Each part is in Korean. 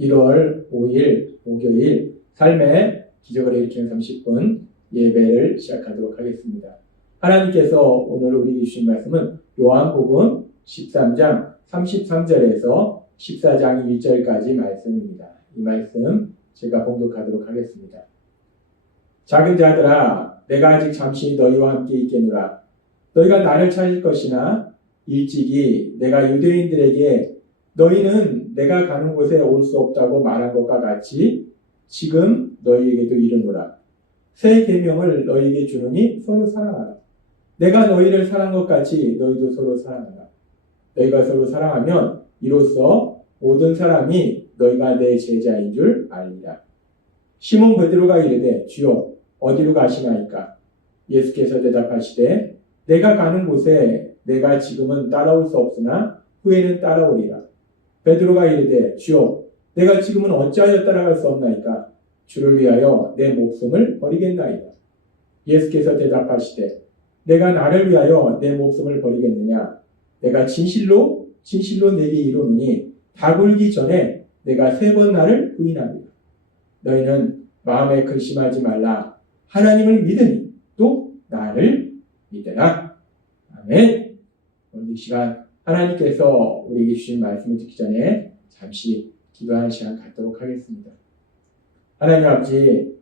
1월 5일 목요일 삶의 기적을 일으키는 30분 예배를 시작하도록 하겠습니다. 하나님께서 오늘 우리에게 주신 말씀은 요한복음 13장 33절에서 14장 1절까지 말씀입니다. 이 말씀 제가 봉독하도록 하겠습니다. 작은 자들아, 내가 아직 잠시 너희와 함께 있겠노라. 너희가 나를 찾을 것이나 일찍이 내가 유대인들에게 너희는 내가 가는 곳에 올 수 없다고 말한 것과 같이 지금 너희에게도 이르노라. 새 계명을 너희에게 주노니 서로 사랑하라. 내가 너희를 사랑한 것 같이 너희도 서로 사랑하라. 너희가 서로 사랑하면 이로써 모든 사람이 너희가 내 제자인 줄 알리라. 시몬 베드로가 이르되 주여 어디로 가시나이까? 예수께서 대답하시되 내가 가는 곳에 내가 지금은 따라올 수 없으나 후에는 따라오리라. 베드로가 이르되 주여 내가 지금은 어찌하여 따라갈 수 없나이까? 주를 위하여 내 목숨을 버리겠나이다. 예수께서 대답하시되 내가 나를 위하여 내 목숨을 버리겠느냐? 내가 진실로 내게 이르노니 다 굴기 전에 내가 3번 나를 부인하리라. 너희는 마음에 근심하지 말라. 하나님을 믿으니 또 나를 믿으라. 아멘. 오늘 이 시간 하나님께서 우리에게 주신 말씀을 듣기 전에 잠시 기도하는 시간 갖도록 하겠습니다. 하나님 아버지,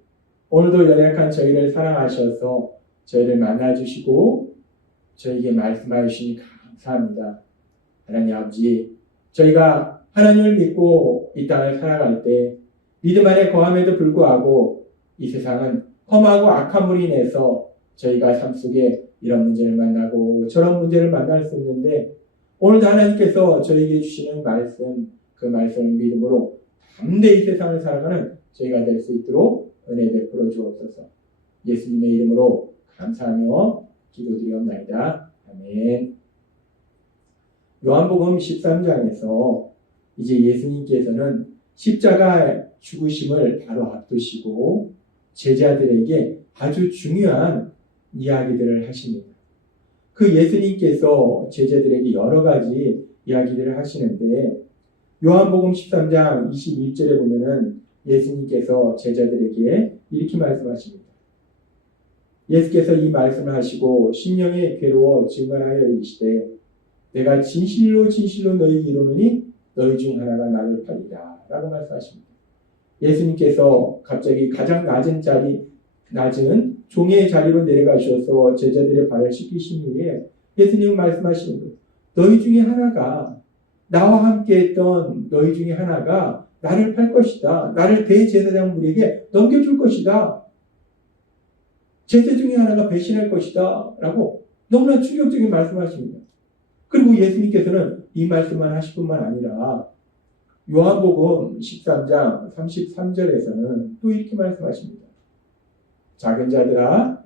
오늘도 연약한 저희를 사랑하셔서 저희를 만나주시고 저희에게 말씀하여 주시니 감사합니다. 하나님 아버지, 저희가 하나님을 믿고 이 땅을 살아갈 때 믿음 안에 거함에도 불구하고 이 세상은 험하고 악함으로 인해서 저희가 삶 속에 이런 문제를 만나고 저런 문제를 만날 수 있는데 오늘도 하나님께서 저에게 주시는 말씀, 그 말씀을 믿음으로 담대히 세상을 살아가는 저희가 될 수 있도록 은혜 베풀어 주옵소서. 예수님의 이름으로 감사하며 기도드리옵나이다. 아멘. 요한복음 13장에서 이제 예수님께서는 십자가 죽으심을 바로 앞두시고 제자들에게 아주 중요한 이야기들을 하십니다. 그 예수님께서 제자들에게 여러 가지 이야기들을 하시는데 요한복음 13장 21절에 보면은 예수님께서 제자들에게 이렇게 말씀하십니다. 예수께서 이 말씀을 하시고 심령에 괴로워 증언하여 이르시되 내가 진실로 너희에게 이르노니 너희 중 하나가 나를 팔리라 라고 말씀하십니다. 예수님께서 갑자기 가장 낮은 종의 자리로 내려가셔서 제자들의 발을 씻기신 후에 예수님은 말씀하시는 거예요. 너희 중에 하나가, 나와 함께 했던 너희 중에 하나가 나를 팔 것이다. 나를 대제사장들에게 넘겨줄 것이다. 제자 중에 하나가 배신할 것이다. 라고 너무나 충격적인 말씀하십니다. 그리고 예수님께서는 이 말씀만 하실 뿐만 아니라 요한복음 13장 33절에서는 또 이렇게 말씀하십니다. 작은 자들아,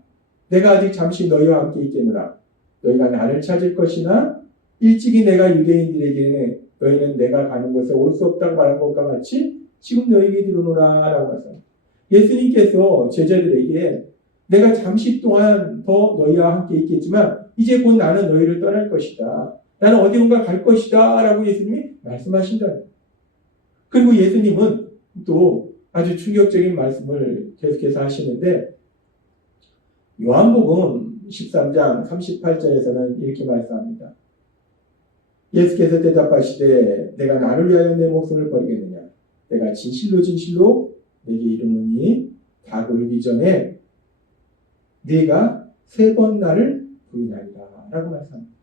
내가 아직 잠시 너희와 함께 있겠노라. 너희가 나를 찾을 것이나 일찍이 내가 유대인들에게 너희는 내가 가는 곳에 올 수 없다고 말한 것과 같이 지금 너희에게 이르노라 라고 말씀합니다. 예수님께서 제자들에게 내가 잠시 동안 더 너희와 함께 있겠지만 이제 곧 나는 너희를 떠날 것이다. 나는 어디론가 갈 것이다 라고 예수님이 말씀하신다. 그리고 예수님은 또 아주 충격적인 말씀을 계속해서 하시는데 요한복음 13장 38절에서는 이렇게 말씀합니다. 예수께서 대답하시되 내가 나를 위하여 내 목숨을 버리겠느냐? 내가 진실로 내게 이르노니 다 굴기 전에 네가 3번 나를 부인하리라 라고 말씀합니다.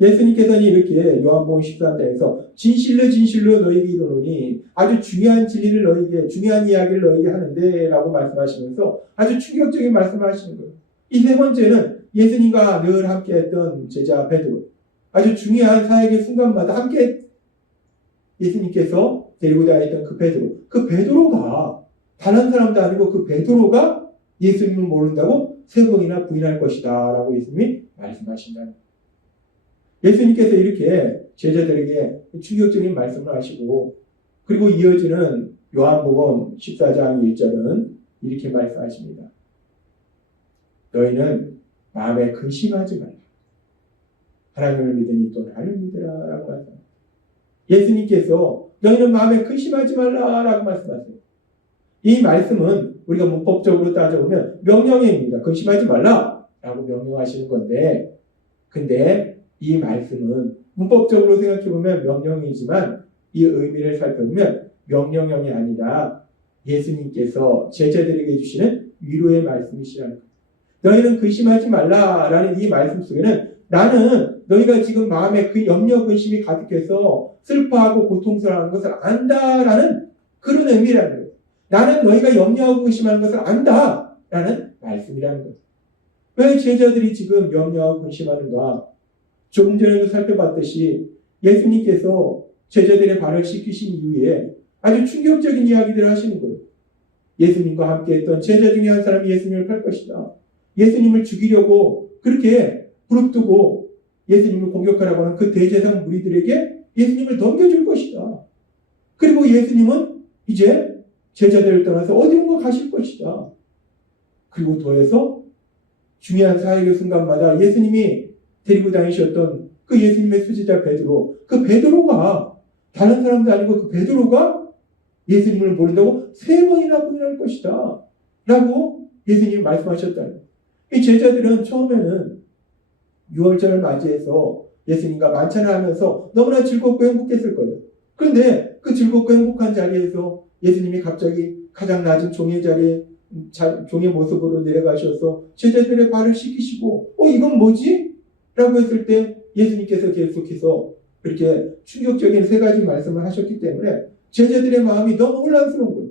예수님께서는 이렇게 요한복음 13장에서 진실로 너희에게 이르노니 아주 중요한 진리를 너희에게, 중요한 이야기를 너희에게 하는데 라고 말씀하시면서 아주 충격적인 말씀을 하시는 거예요. 이 3번째는 예수님과 늘 함께 했던 제자 베드로, 아주 중요한 사역의 순간마다 함께 예수님께서 데리고 다녔던 그 베드로가 다른 사람도 아니고 그 베드로가 예수님을 모른다고 3번이나 부인할 것이다 라고 예수님이 말씀하신다는 거예요. 예수님께서 이렇게 제자들에게 충격적인 말씀을 하시고 그리고 이어지는 요한복음 14장 1절은 이렇게 말씀하십니다. 너희는 마음에 근심하지 말라. 하나님을 믿으니 또 나를 믿으라 라고 말씀합니다. 예수님께서 너희는 마음에 근심하지 말라라고 말씀하세요. 이 말씀은 우리가 문법적으로 따져보면 명령입니다. 근심하지 말라라고 명령하시는 건데, 근데 이 말씀은 문법적으로 생각해보면 명령이지만 이 의미를 살펴보면 명령형이 아니라 예수님께서 제자들에게 주시는 위로의 말씀이시라는 거예요. 너희는 근심하지 말라라는 이 말씀 속에는 나는 너희가 지금 마음에 그 염려 근심이 가득해서 슬퍼하고 고통스러워하는 것을 안다라는 그런 의미라는 거예요. 나는 너희가 염려하고 근심하는 것을 안다라는 말씀이라는 거예요. 왜 제자들이 지금 염려하고 근심하는가? 조금 전에도 살펴봤듯이 예수님께서 제자들의 발을 씻기신 이후에 아주 충격적인 이야기들을 하시는 거예요. 예수님과 함께 했던 제자 중에 한 사람이 예수님을 팔 것이다. 예수님을 죽이려고 그렇게 부릅뜨고 예수님을 공격하라고 하는 그 대제사장 무리들에게 예수님을 넘겨줄 것이다. 그리고 예수님은 이제 제자들을 떠나서 어디론가 가실 것이다. 그리고 더해서 중요한 사역의 순간마다 예수님이 데리고 다니셨던 그 예수님의 수제자 베드로, 그 베드로가 다른 사람도 아니고 그 베드로가 예수님을 모른다고 3번이나 부인할 것이다 라고 예수님이 말씀하셨다는 거예요. 이 제자들은 처음에는 6월절을 맞이해서 예수님과 만찬을 하면서 너무나 즐겁고 행복했을 거예요. 그런데 그 즐겁고 행복한 자리에서 예수님이 갑자기 가장 낮은 종의 자리에 종의 모습으로 내려가셔서 제자들의 발을 씻기시고 이건 뭐지? 라고 했을 때 예수님께서 계속해서 그렇게 충격적인 3가지 말씀을 하셨기 때문에 제자들의 마음이 너무 혼란스러운 거예요.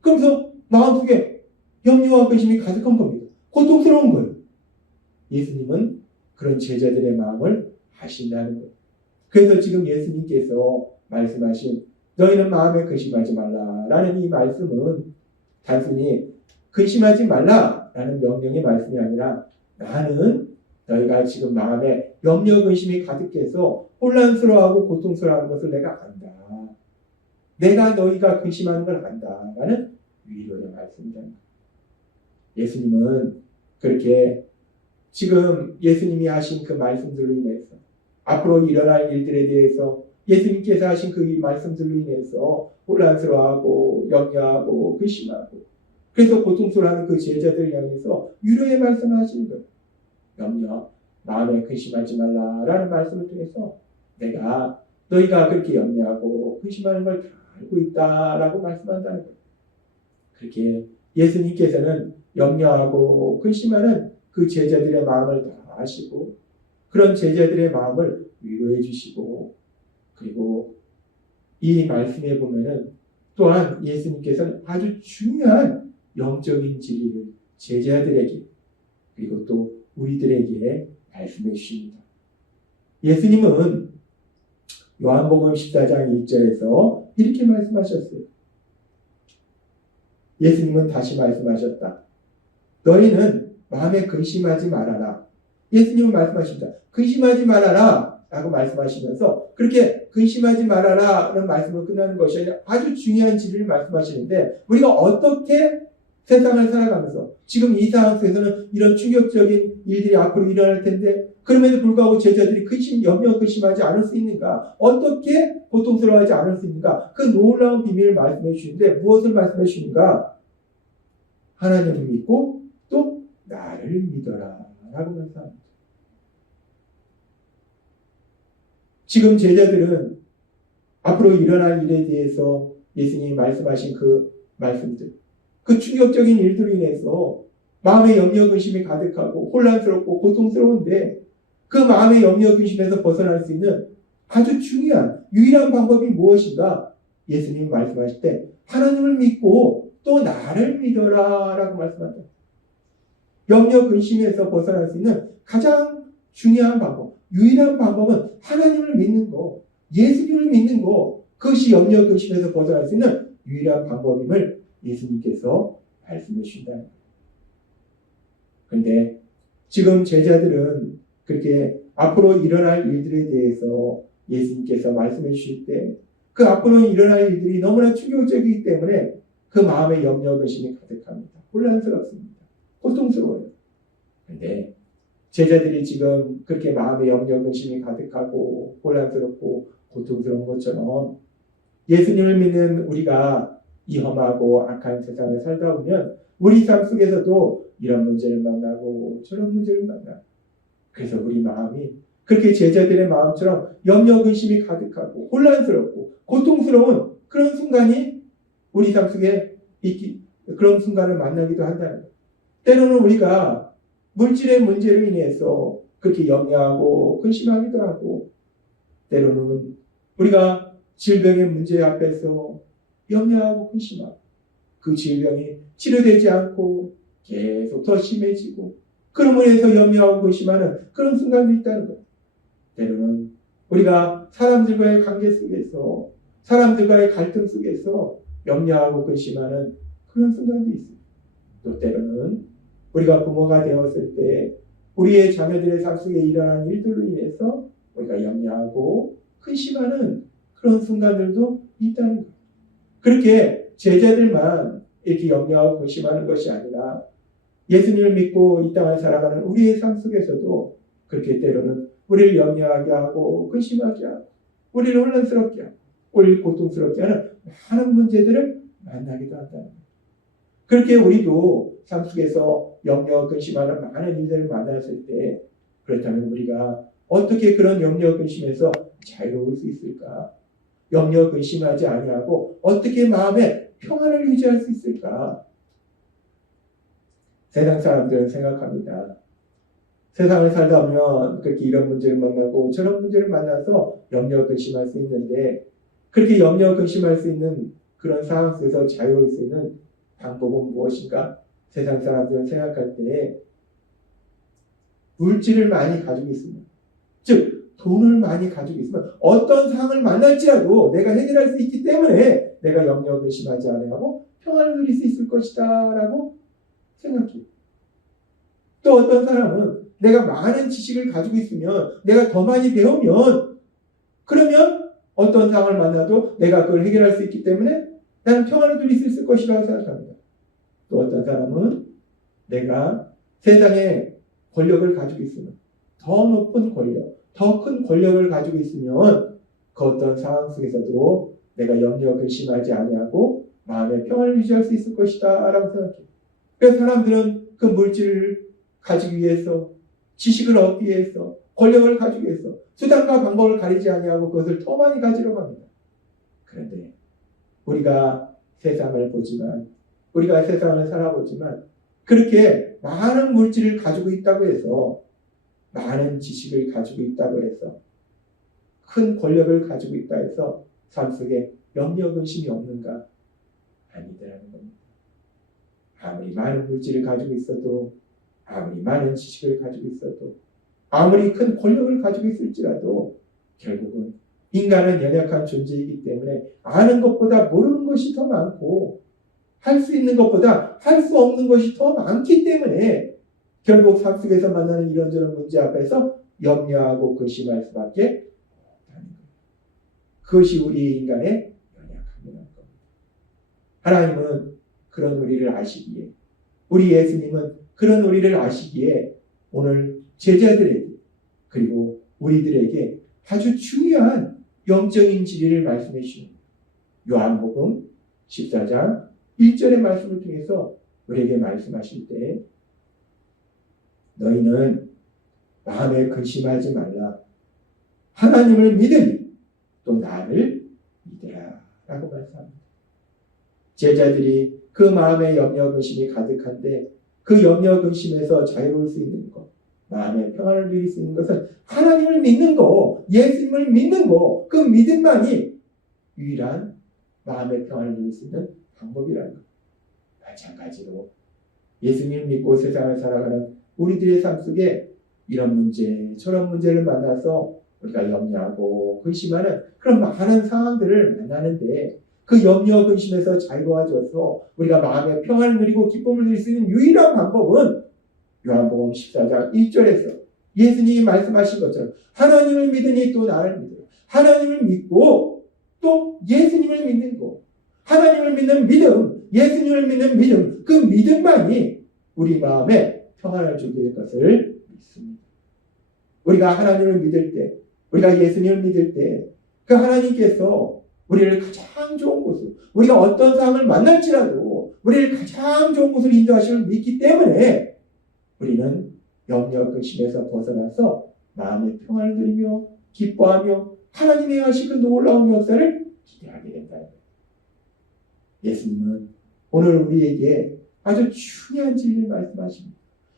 그러면서 마음속에 염려와 근심이 가득한 겁니다. 고통스러운 거예요. 예수님은 그런 제자들의 마음을 아신다는 거예요. 그래서 지금 예수님께서 말씀하신 너희는 마음에 근심하지 말라라는 이 말씀은 단순히 근심하지 말라라는 명령의 말씀이 아니라 나는 너희가 지금 마음에 염려 근심이 가득해서 혼란스러워하고 고통스러워하는 것을 내가 안다. 내가 너희가 근심하는 걸 안다라는 위로의 말씀입니다. 예수님은 그렇게 지금 예수님이 하신 그 말씀들로 인해서 앞으로 일어날 일들에 대해서 예수님께서 하신 그 말씀들로 인해서 혼란스러워하고 염려하고 근심하고 그래서 고통스러워하는 그 제자들 향해서 위로의 말씀을 하시는 거예요. 염려, 마음에 근심하지 말라라는 말씀을 통해서 내가 너희가 그렇게 염려하고 근심하는 걸 다 알고 있다라고 말씀한다는 거예요. 그렇게 예수님께서는 염려하고 근심하는 그 제자들의 마음을 다 아시고 그런 제자들의 마음을 위로해 주시고 그리고 이 말씀에 보면은 또한 예수님께서는 아주 중요한 영적인 진리를 제자들에게 그리고 또 우리들에게 말씀해 주십니다. 예수님은 요한복음 14장 1절에서 이렇게 말씀하셨어요. 예수님은 다시 말씀하셨다. 너희는 마음에 근심하지 말아라. 예수님은 말씀하십니다. 근심하지 말아라 라고 말씀하시면서 그렇게 근심하지 말아라 라는 말씀으로 끝나는 것이 아니라 아주 중요한 진리를 말씀하시는데 우리가 어떻게 세상을 살아가면서 지금 이 상황 속에서는 이런 충격적인 일들이 앞으로 일어날 텐데 그럼에도 불구하고 제자들이 염려 근심하지 않을 수 있는가? 어떻게 고통스러워하지 않을 수 있는가? 그 놀라운 비밀을 말씀해 주시는데 무엇을 말씀해 주시는가? 하나님을 믿고 또 나를 믿어라 라고 말씀합니다. 지금 제자들은 앞으로 일어날 일에 대해서 예수님이 말씀하신 그 말씀들 그 충격적인 일들로 인해서 마음의 염려 근심이 가득하고 혼란스럽고 고통스러운데 그 마음의 염려 근심에서 벗어날 수 있는 아주 중요한 유일한 방법이 무엇인가? 예수님이 말씀하실 때 하나님을 믿고 또 나를 믿어라 라고 말씀합니다. 염려 근심에서 벗어날 수 있는 가장 중요한 방법 유일한 방법은 하나님을 믿는 거 예수님을 믿는 거 그것이 염려 근심에서 벗어날 수 있는 유일한 방법임을 예수님께서 말씀해 주신다. 그런데 지금 제자들은 그렇게 앞으로 일어날 일들에 대해서 예수님께서 말씀해 주실 때 그 앞으로 일어날 일들이 너무나 충격적이기 때문에 그 마음에 염려 근심이 가득합니다. 혼란스럽습니다. 고통스러워요. 그런데 제자들이 지금 그렇게 마음에 염려 근심이 가득하고 혼란스럽고 고통스러운 것처럼 예수님을 믿는 우리가 이 험하고 악한 세상을 살다 보면 우리 삶 속에서도 이런 문제를 만나고 저런 문제를 만나고, 그래서 우리 마음이 그렇게 제자들의 마음처럼 염려 근심이 가득하고 혼란스럽고 고통스러운 그런 순간이 우리 삶 속에 그런 순간을 만나기도 한다는 거예요. 때로는 우리가 물질의 문제로 인해서 그렇게 염려하고 근심하기도 하고, 때로는 우리가 질병의 문제 앞에서 염려하고 근심하고 그 질병이 치료되지 않고 계속 더 심해지고 그러므로 해서 염려하고 근심하는 그런 순간도 있다는 거예요. 때로는 우리가 사람들과의 관계 속에서 사람들과의 갈등 속에서 염려하고 근심하는 그런 순간도 있습니다. 또 때로는 우리가 부모가 되었을 때 우리의 자녀들의 삶 속에 일어난 일들로 인해서 우리가 염려하고 근심하는 그런 순간들도 있다는 거예요. 그렇게 제자들만 이렇게 염려하고 근심하는 것이 아니라 예수님을 믿고 이 땅을 살아가는 우리의 삶 속에서도 그렇게 때로는 우리를 염려하게 하고 근심하게 하고 우리를 혼란스럽게 하고 우리를 고통스럽게 하는 많은 문제들을 만나기도 한다는 거예요. 그렇게 우리도 삶 속에서 염려 근심하는 많은 일들을 만났을 때, 그렇다면 우리가 어떻게 그런 염려 근심에서 자유로울 수 있을까? 염려 근심하지 아니하고 어떻게 마음에 평안을 유지할 수 있을까? 세상 사람들은 생각합니다. 세상을 살다 보면 그렇게 이런 문제를 만나고 저런 문제를 만나서 염려 근심할 수 있는데, 그렇게 염려 근심할 수 있는 그런 상황 속에서 자유로울 수 있는 방법은 무엇인가? 세상 사람들은 생각할 때 물질을 많이 가지고 있으면, 즉 돈을 많이 가지고 있으면 어떤 상황을 만날지라도 내가 해결할 수 있기 때문에 내가 염려 근심하지 않아하고 평안을 누릴 수 있을 것이다 라고 생각해요. 또 어떤 사람은 내가 많은 지식을 가지고 있으면, 내가 더 많이 배우면, 그러면 어떤 상황을 만나도 내가 그걸 해결할 수 있기 때문에 나는 평안을 누릴 수 있을 것이라고 생각합니다. 또 어떤 사람은 내가 세상에 권력을 가지고 있으면, 더 높은 권력, 더 큰 권력을 가지고 있으면 그 어떤 상황 속에서도 내가 염려 근심하지 아니하고 마음의 평안을 유지할 수 있을 것이다 라고 생각해요. 그래서 사람들은 그 물질을 가지기 위해서, 지식을 얻기 위해서, 권력을 가지기 위해서 수단과 방법을 가리지 아니하고 그것을 더 많이 가지려고 합니다. 그런데 우리가 세상을 보지만, 우리가 세상을 살아보지만 그렇게 많은 물질을 가지고 있다고 해서, 많은 지식을 가지고 있다고 해서, 큰 권력을 가지고 있다 해서 삶 속에 염려 근심이 없는가? 아니더라는 겁니다. 아무리 많은 물질을 가지고 있어도, 아무리 많은 지식을 가지고 있어도, 아무리 큰 권력을 가지고 있을지라도 결국은 인간은 연약한 존재이기 때문에 아는 것보다 모르는 것이 더 많고 할 수 있는 것보다 할 수 없는 것이 더 많기 때문에 결국 삶 속에서 만나는 이런저런 문제 앞에서 염려하고 근심할 수밖에 없다는 거예요. 그것이 우리 인간의 연약함이라는 겁니다. 하나님은 그런 우리를 아시기에, 우리 예수님은 그런 우리를 아시기에 오늘 제자들에게 그리고 우리들에게 아주 중요한 영적인 진리를 말씀해 주십니다. 요한복음 14장 1절의 말씀을 통해서 우리에게 말씀하실 때, 너희는 마음에 근심하지 말라. 하나님을 믿으니 또 나를 믿으라 라고 말씀합니다. 제자들이 그 마음에 염려 근심이 가득한데 그 염려 근심에서 자유로울 수 있는 것, 마음의 평안을 누릴 수 있는 것은 하나님을 믿는 거, 예수님을 믿는 거, 그 믿음만이 유일한 마음의 평안을 누릴 수 있는 방법이라는 것. 마찬가지로 예수님을 믿고 세상을 살아가는 우리들의 삶 속에 이런 문제, 저런 문제를 만나서 우리가 염려하고 근심하는 그런 많은 상황들을 만나는데, 그 염려 근심에서 자유로워져서 우리가 마음의 평안을 누리고 기쁨을 누릴 수 있는 유일한 방법은 요한복음 14장 1절에서 예수님이 말씀하신 것처럼 하나님을 믿으니 또 나를 믿으라. 하나님을 믿고 또 예수님을 믿는 것, 하나님을 믿는 믿음, 예수님을 믿는 믿음, 그 믿음만이 우리 마음에 평안을 주게 될 것을 믿습니다. 우리가 하나님을 믿을 때, 우리가 예수님을 믿을 때 그 하나님께서 우리를 가장 좋은 곳으로, 우리가 어떤 상황을 만날지라도 우리를 가장 좋은 곳으로 인도하심을 믿기 때문에 우리는 염려 근심에서 벗어나서 마음의 평안을 누리며 기뻐하며 하나님의 하신 그 놀라운 역사를 기대하게 된다. 예수님은 오늘 우리에게 아주 중요한 진리를 말씀하십니다.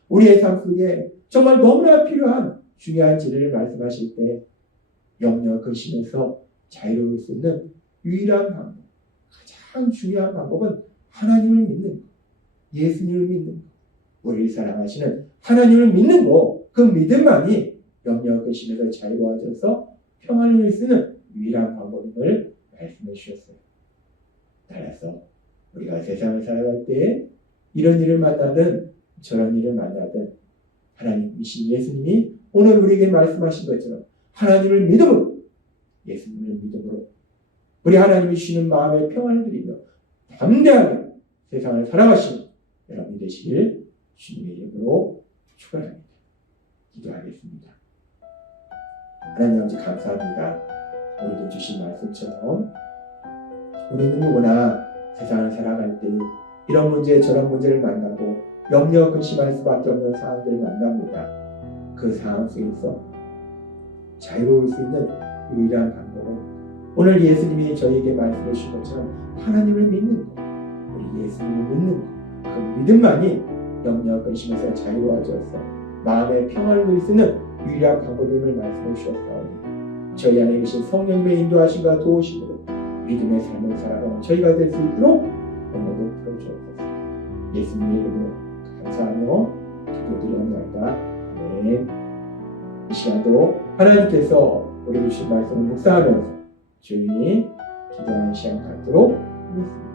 우리의 삶 속에 정말 너무나 필요한 중요한 진리를 말씀하실 때 염려 근심에서 자유로울 수 있는 유일한 방법, 가장 중요한 방법은 하나님을 믿는 것, 예수님을 믿는 것, 우리를 사랑하시는 하나님을 믿는 것, 그 믿음만이 염려 근심에서 자유로워져서 평안을 누릴 수 있는 유일한 방법임을 말씀해 주셨어요. 따라서 우리가 세상을 살아갈 때 이런 일을 만나든 저런 일을 만나든 하나님이신 예수님이 오늘 우리에게 말씀하신 것처럼 하나님을 믿음으로, 예수님을 믿음으로 우리 하나님이 주시는 마음의 평안을 누리며 담대하게 세상을 살아가시는 여러분이 되시길 주님의 이름으로 축원합니다. 기도하겠습니다. 하나님 아버지 감사합니다. 오늘도 주신 말씀처럼 우리는 누구나 세상을 살아갈 때 이런 문제 저런 문제를 만나고 염려 근심할 수밖에 없는 상황들을 만납니다. 그 상황 속에서 자유로울 수 있는 유일한 방법은 오늘 예수님이 저희에게 말씀해 주신 것처럼 하나님을 믿는 것, 우리 예수님을 믿는 것, 그 믿음만이 염려 근심에서 자유로워져서 마음의 평안을 누릴 수 있는 유일한 방법임을 말씀해 주셨사오니 저희 안에 계신 성령님의 인도하심과 도우심으로 믿음의 삶을 살아가는 저희가 될 수 있도록 오늘도 풀어주옵소서. 예수님의 이름으로 감사하며 기도드리옵나이다. 아멘. 이 시간도 하나님께서 우리 주신 말씀을 묵상하면서 조용히 기도하는 시간 갖도록 하겠습니다.